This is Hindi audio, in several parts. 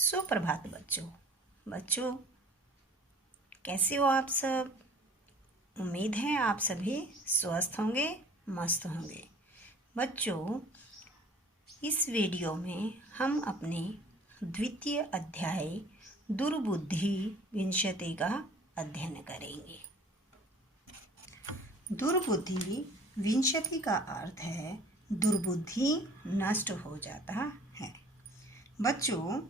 सुप्रभात बच्चों कैसे हो आप सब। उम्मीद है आप सभी स्वस्थ होंगे, मस्त होंगे। बच्चों, इस वीडियो में हम अपने द्वितीय अध्याय दुर्बुद्धि विंशति का अध्ययन करेंगे। दुर्बुद्धि विंशति का अर्थ है दुर्बुद्धि नष्ट हो जाता है। बच्चों,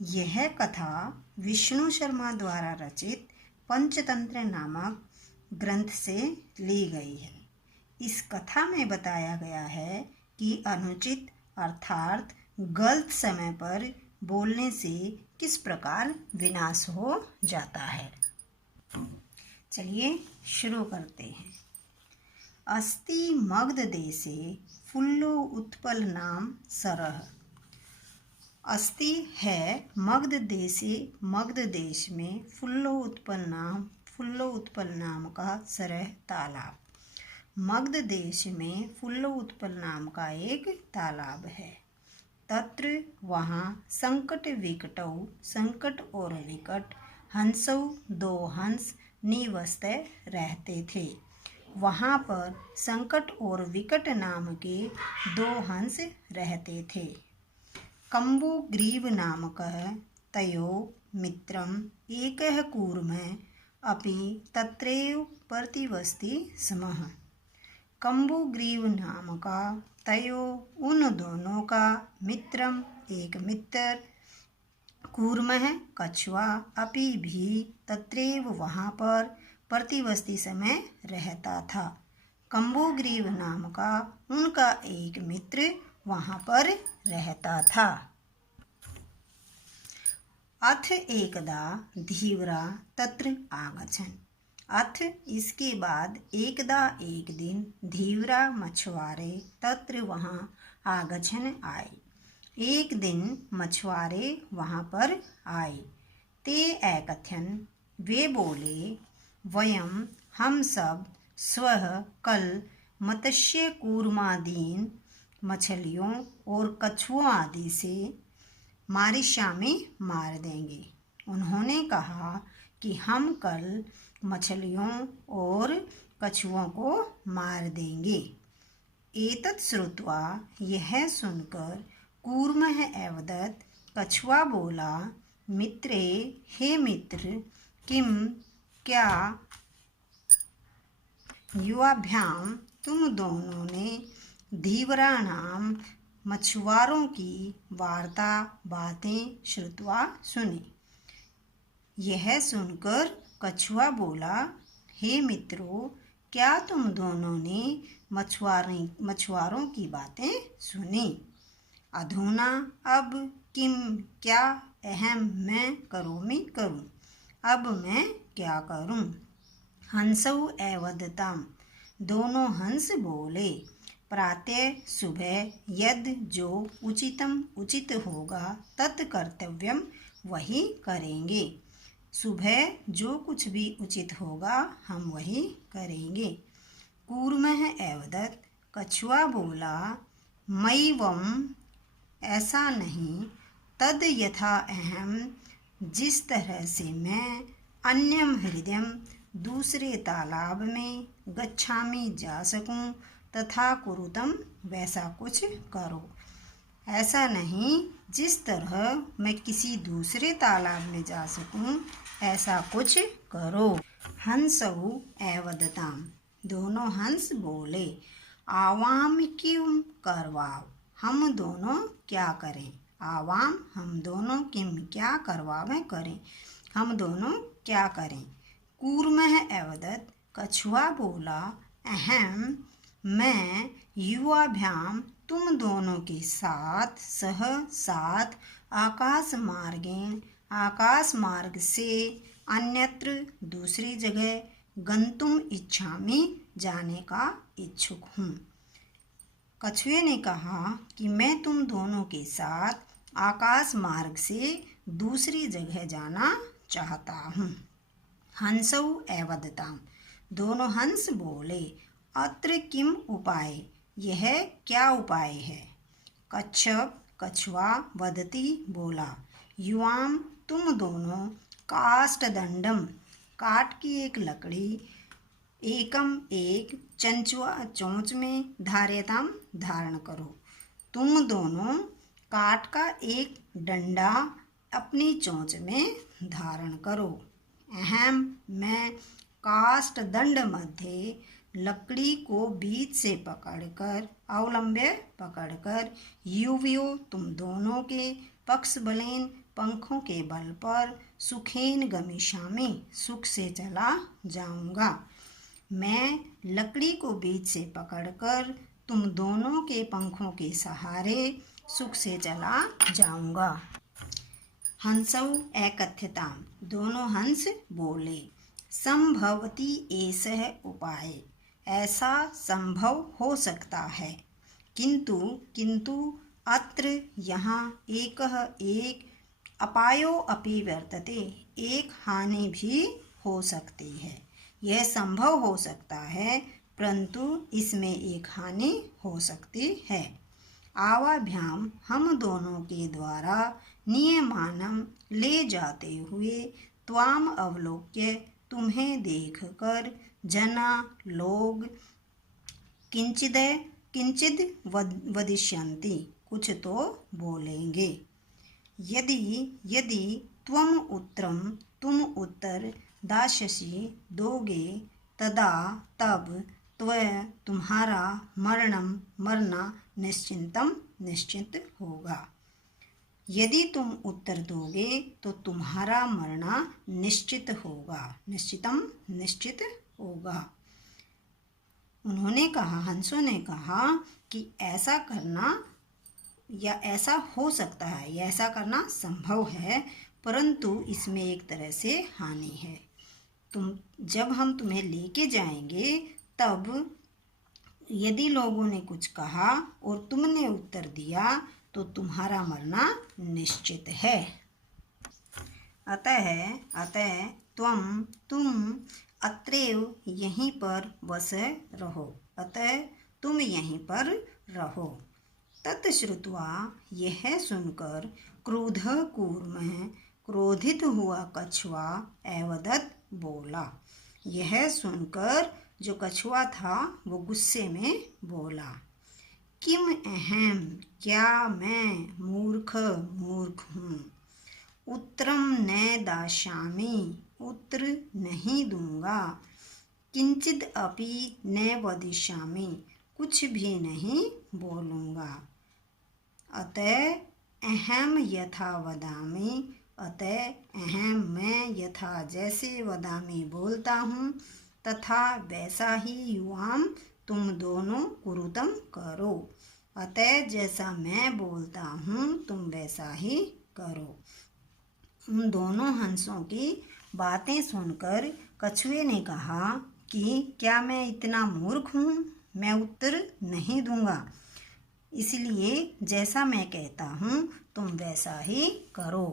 यह कथा विष्णु शर्मा द्वारा रचित पंचतंत्र नामक ग्रंथ से ली गई है। इस कथा में बताया गया है कि अनुचित अर्थात गलत समय पर बोलने से किस प्रकार विनाश हो जाता है। चलिए शुरू करते हैं। अस्ति मगध देशे फुल्लो उत्पल नाम सरह। अस्ति है मगध देश में फुल्लो उत्पल नाम का सरह तालाब। मगध देश में फुल्लो उत्पल नाम का एक तालाब है। तत्र वहाँ संकट और विकट हंसौ दो हंस निवसते रहते थे। वहाँ पर संकट और विकट नाम के दो हंस रहते थे। कम्बुग्रीव नामकः तयो मित्रम् एकः कूर्मः अपि तत्रैव प्रतिवसति स्मः। कम्बुग्रीव नाम का तयो उन दोनों का मित्रम एक मित्र, कूर्मः कछुआ अपि भी तत्रैव वहाँ पर प्रतिवसति समय रहता था। कम्बुग्रीव नाम का उनका एक मित्र वहाँ पर रहता था। अथ एकदा धीवरा तत्र आगछन्। अथ इसके बाद एकदा एक दिन धीवरा मछुआरे तत्र वहाँ आगछन् आए। एक दिन मछुआरे वहाँ पर आए। ते एकथ्यन् वे बोले, वयम हम सब स्वः कल मत्स्य कूर्मादीन मछलियों और कछुओं आदि से मारिष्यामि मार देंगे। उन्होंने कहा कि हम कल मछलियों और कछुओं को मार देंगे। एतत् श्रुत्वा यह सुनकर कूर्मः अवदत्, कछुआ बोला, मित्रे हे मित्र, किम क्या युवाभ्याम तुम दोनों ने धीवराणाम मछुआरों की वार्ता बातें श्रुत्वा सुनी। यह सुनकर कछुआ बोला, हे मित्रों, क्या तुम दोनों ने मछुआरों की बातें सुनी। अधुना अब किम क्या अहम मैं करूँ। अब मैं क्या करूँ। हंसौ एवदताम, दोनों हंस बोले, प्रातः सुबह यद जो उचित होगा तत् कर्तव्यम वही करेंगे। सुबह जो कुछ भी उचित होगा हम वही करेंगे। कूर्मः एवदत्, कछुआ बोला, मयिवम ऐसा नहीं, तद यथा अहम जिस तरह से मैं अन्यम हृदयम दूसरे तालाब में गच्छामि जा सकूं तथा कुरुतम वैसा कुछ करो। ऐसा नहीं जिस तरह मैं किसी दूसरे तालाब में जा सकूं ऐसा कुछ करो। हंसौ एवदताम, दोनों हंस बोले, आवाम किम करवाओ, हम दोनों क्या करें। आवाम हम दोनों, किम क्या करवावें करें, हम दोनों क्या करें। कूर्मः एवदत्, कछुआ बोला, अहम मैं युवाभ्याम तुम दोनों के साथ आकाश मार्ग से अन्यत्र दूसरी जगह गंतुम इच्छामि जाने का इच्छुक हूँ। कछुए ने कहा कि मैं तुम दोनों के साथ आकाश मार्ग से दूसरी जगह जाना चाहता हूँ। हंसौ एवदताम, दोनों हंस बोले, अत्र किम उपाय, यह क्या उपाय है। कच्छप कछुआ वदती बोला, युवाम तुम दोनों काष्ठदंडम काठ की एक लकड़ी एकम एक चंचुआ चोंच में धार्यताम धारण करो। तुम दोनों काठ का एक डंडा अपनी चोंच में धारण करो। अहम मैं काष्ठदंड मध्य लकड़ी को बीच से पकड़कर अवलंब्य पकड़कर युवियो तुम दोनों के पक्ष बलेन पंखों के बल पर सुखेन गमिष्यामि सुख से चला जाऊंगा। मैं लकड़ी को बीच से पकड़कर तुम दोनों के पंखों के सहारे सुख से चला जाऊंगा। हंसौ एकथ्यताम दोनों हंस बोले। संभवती एषः उपाय ऐसा संभव हो सकता है। किंतु किंतु अत्र यहाँ एक अपायो अपि वर्तते एक हानि भी हो सकती है। यह संभव हो सकता है परंतु इसमें एक हानि हो सकती है। आवाभ्याम हम दोनों के द्वारा नियमानम ले जाते हुए त्वाम अवलोक्य तुम्हें देखकर जना लोग किंचिद वदिष्यन्ति कुछ तो बोलेंगे। यदि तुम उत्तर दास्यसि दोगे तदा तब तुम्हारा मरना निश्चित होगा। यदि तुम उत्तर दोगे तो तुम्हारा मरना निश्चित होगा। उन्होंने कहा, हंसों ने कहा कि ऐसा करना या ऐसा हो सकता है या ऐसा करना संभव है परंतु इसमें एक तरह से हानि है। जब हम तुम्हें लेके जाएंगे तब यदि लोगों ने कुछ कहा और तुमने उत्तर दिया तो तुम्हारा मरना निश्चित है। अतः तुम अत्रैव यहीं पर बसे रहो। अतः तुम यहीं पर रहो। तत्श्रुत्वा यह सुनकर क्रुद्धः कूर्मः क्रोधित हुआ कछुआ एवदत् बोला। यह सुनकर जो कछुआ था वो गुस्से में बोला, किम अहम क्या मैं मूर्ख हूँ। उत्तरम न दास्यामि उत्तर नहीं दूंगा। किंचिद अपि न वदिष्यामि कुछ भी नहीं बोलूँगा। अतः अहम यथा वदामि अतः अहम मैं यथा जैसे वदामि बोलता हूँ तथा वैसा ही युवाम तुम दोनों कुरुतम करो। अतः जैसा मैं बोलता हूँ तुम वैसा ही करो। उन दोनों हंसों की बातें सुनकर कछुए ने कहा कि क्या मैं इतना मूर्ख हूँ, मैं उत्तर नहीं दूंगा। इसलिए जैसा मैं कहता हूँ तुम वैसा ही करो।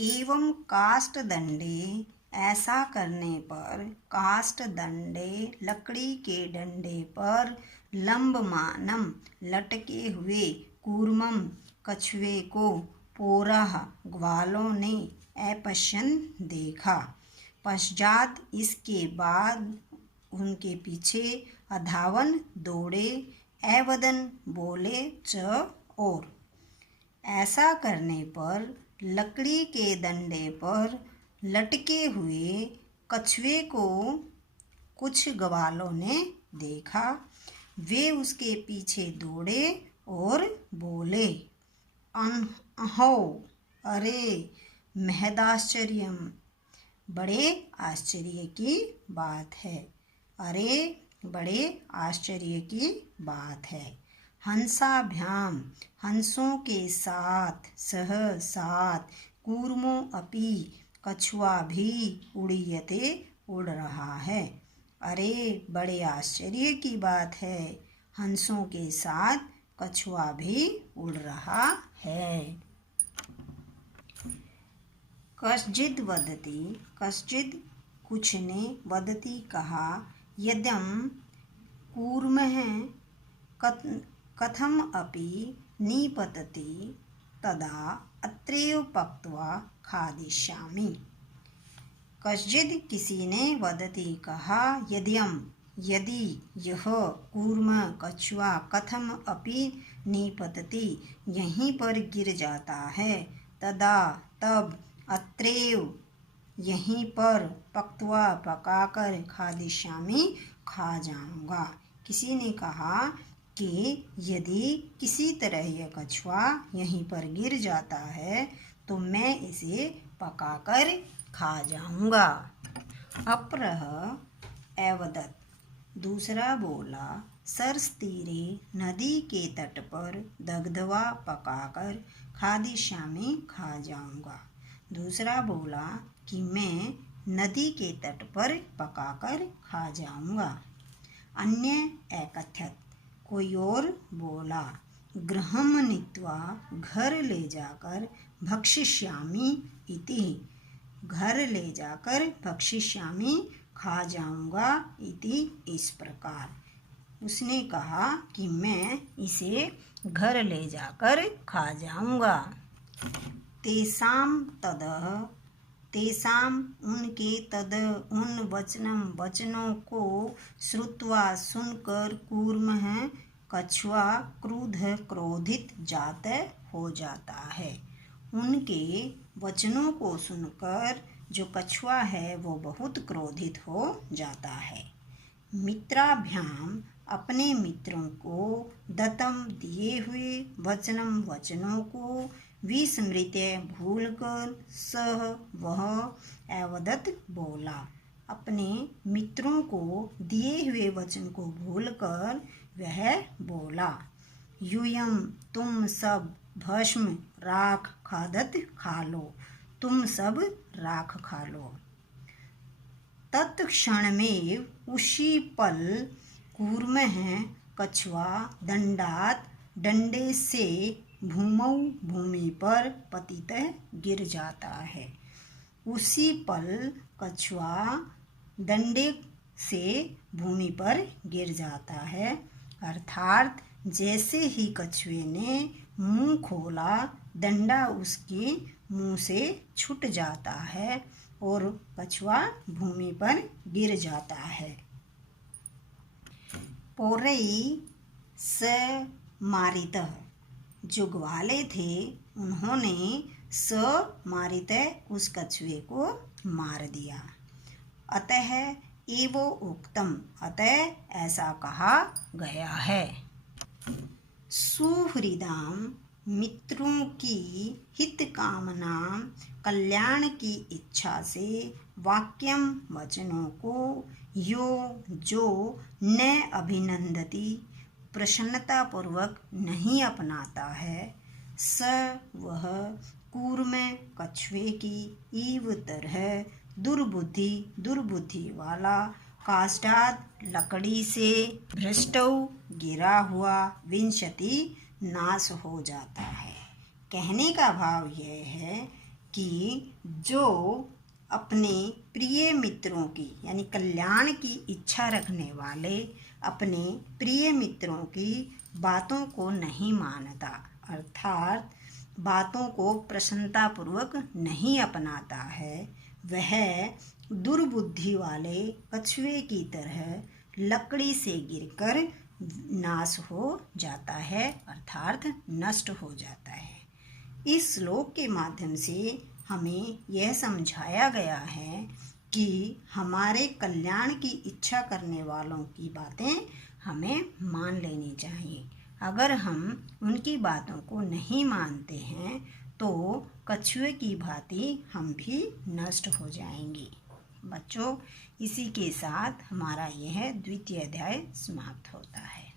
एवं काष्ठदंडे ऐसा करने पर काष्ठदंडे लकड़ी के डंडे पर लंबमानम लटके हुए कूर्मम कछुए को पोरह ग्वालों ने अपश्यन देखा। पश्चात इसके बाद उनके पीछे अधावन दौड़े एवदन बोले च और। ऐसा करने पर लकड़ी के डंडे पर लटके हुए कछुए को कुछ ग्वालों ने देखा। वे उसके पीछे दौड़े और बोले, अहो अरे महदाश्चर्यम बड़े आश्चर्य की बात है। अरे बड़े आश्चर्य की बात है। हंसाभ्याम हंसों के साथ साथ कूर्मो अपि कछुआ भी उड़ीयते उड़ रहा है। अरे बड़े आश्चर्य की बात है, हंसों के साथ कछुआ भी उड़ रहा है। कश्चिद् वदति कश्चिद् कुछ ने वदति कहा यद्यं कूर्मः कथम अपि निपतति तदा अत्रैव पक्त्वा खादिष्यामि। कश्चित् किसी ने वदति कहा, यदि यह कूर्म कछुआ कथम अपि निपतति, यहीं पर गिर जाता है, तदा तब अत्रैव यहीं पर पक्त्वा पकाकर खादिष्यामि खा जाऊंगा। किसी ने कहा कि यदि किसी तरह यह कछुआ यहीं पर गिर जाता है तो मैं इसे पकाकर खा जाऊंगा। अपरः एवदत्, दूसरा बोला, सरस्तीरे नदी के तट पर दग्ध्वा पकाकर खादिष्यामि खा जाऊंगा। दूसरा बोला कि मैं नदी के तट पर पकाकर खा जाऊंगा। अन्य एकथयत्, कोई और बोला, गृहं नीत्वा घर ले जाकर भक्षिष्यामि इति, घर ले जाकर भक्षिष्यामि खा जाऊंगा इति, इस प्रकार। उसने कहा कि मैं इसे घर ले जाकर खा जाऊंगा। तेषां तदः, तेषां उनके, तद उन वचनों को श्रुत्वा सुनकर कूर्मः कछुआ क्रोधित जात हो जाता है। उनके वचनों को सुनकर जो कछुआ है वो बहुत क्रोधित हो जाता है। मित्राभ्याम, अपने मित्रों को, दत्तम दिए हुए, वचनों को, विस्मृत्य भूलकर, सह वह, एवदत् भोला, अपने मित्रों को दिए हुए वचन को भूलकर वह बोला, यूयं तुम सब भस्म राख खादत खा लो, तुम सब राख खा लो। तत्क्षण में उसी पल कूर्मः कछुआ दंडात, डंडे से भूमौ, भूमि पर पतित गिर जाता है। उसी पल कछुआ डंडे से भूमि पर गिर जाता है, अर्थात जैसे ही कछुए ने मुंह खोला, डंडा उसके मुंह से छूट जाता है और कछुआ भूमि पर गिर जाता है। पौरई स मारितः, जो ग्वाले थे उन्होंने स मारितः, उस कछुए को मार दिया। अतः एवो उक्तम, अतः ऐसा कहा गया है। सुहृदाम, मित्रों की हित कामना, कल्याण की इच्छा से, वाक्यम, वचनों को, यो, जो, न अभिनंदति, प्रसन्नता पूर्वक नहीं अपनाता है, स, वह, कूर्म, कछुए की, ईव तरह, दुर्बुद्धि वाला, काष्ठात्, लकड़ी से, भ्रष्टौ, गिरा हुआ, विंशति, नाश हो जाता है। कहने का भाव यह है कि जो अपने प्रिय मित्रों की, यानी कल्याण की इच्छा रखने वाले अपने प्रिय मित्रों की बातों को नहीं मानता, अर्थात बातों को प्रसन्नतापूर्वक नहीं अपनाता है, वह दुर्बुद्धि वाले कछुए की तरह लकड़ी से गिरकर नाश हो जाता है, अर्थात नष्ट हो जाता है। इस श्लोक के माध्यम से हमें यह समझाया गया है कि हमारे कल्याण की इच्छा करने वालों की बातें हमें मान लेनी चाहिए। अगर हम उनकी बातों को नहीं मानते हैं तो कछुए की भांति हम भी नष्ट हो जाएंगे। बच्चों, इसी के साथ हमारा यह द्वितीय अध्याय समाप्त होता है।